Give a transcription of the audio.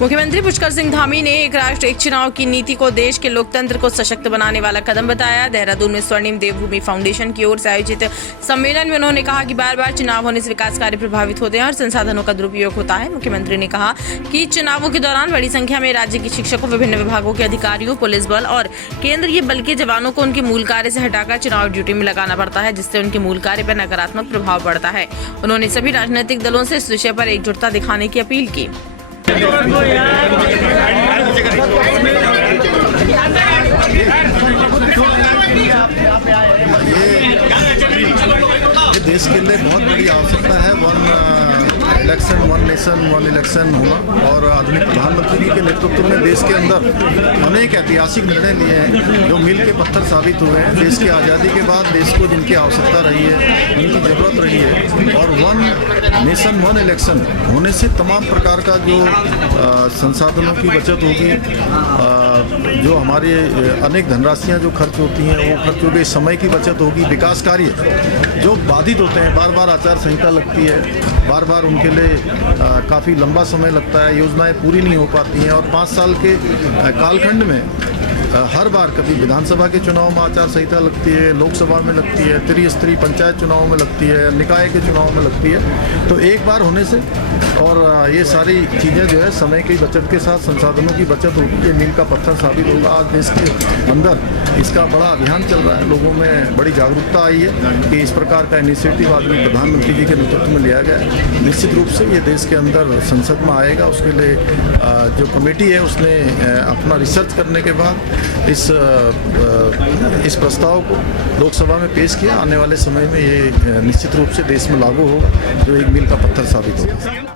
मुख्यमंत्री पुष्कर सिंह धामी ने एक राष्ट्र एक चुनाव की नीति को देश के लोकतंत्र को सशक्त बनाने वाला कदम बताया। देहरादून में स्वर्णिम देवभूमि फाउंडेशन की ओर से आयोजित सम्मेलन में उन्होंने कहा कि बार बार चुनाव होने से विकास कार्य प्रभावित होते हैं और संसाधनों का दुरुपयोग होता है। मुख्यमंत्री ने कहा कि चुनावों के दौरान बड़ी संख्या में राज्य के शिक्षकों, विभिन्न विभागों के अधिकारियों, पुलिस बल और केंद्रीय बल के जवानों को उनके मूल कार्य से हटाकर चुनाव ड्यूटी में लगाना पड़ता है, जिससे उनके मूल कार्य पर नकारात्मक प्रभाव पड़ता है। उन्होंने सभी राजनीतिक दलों से इस विषय पर एकजुटता दिखाने की अपील की। ये देश के लिए बहुत बड़ी आवश्यकता है। Election, one nation one election होना और आधुनिक प्रधानमंत्री जी के नेतृत्व में देश के अंदर अनेक ऐतिहासिक निर्णय लिए हैं जो मील के पत्थर साबित हुए हैं। देश की आज़ादी के बाद देश को जिनकी आवश्यकता रही है, उनकी ज़रूरत रही है, और वन नेशन वन इलेक्शन होने से तमाम प्रकार का जो संसाधनों की बचत होगी, जो हमारे अनेक धनराशियाँ जो खर्च होती हैं वो खर्च होगी, समय की बचत होगी, विकास कार्य जो बाधित होते हैं, बार बार आचार संहिता लगती है, बार बार उनके लिए काफ़ी लंबा समय लगता है, योजनाएं पूरी नहीं हो पाती हैं। और 5 साल के कालखंड में हर बार कभी विधानसभा के चुनाव में आचार संहिता लगती है, लोकसभा में लगती है, त्रिस्तरीय पंचायत चुनाव में लगती है, निकाय के चुनाव में लगती है। तो एक बार होने से और ये सारी चीज़ें जो है समय की बचत के साथ संसाधनों की बचत होगी, ये मील का पत्थर साबित होगा। आज देश के अंदर इसका बड़ा अभियान चल रहा है, लोगों में बड़ी जागरूकता आई है कि इस प्रकार का इनिशिएटिव आदमी प्रधानमंत्री जी के नेतृत्व में लिया गया है। निश्चित रूप से ये देश के अंदर संसद में आएगा। उसके लिए जो कमेटी है उसने अपना रिसर्च करने के बाद इस प्रस्ताव को लोकसभा में पेश किया। आने वाले समय में ये निश्चित रूप से देश में लागू होगा, जो एक मील का पत्थर साबित होगा।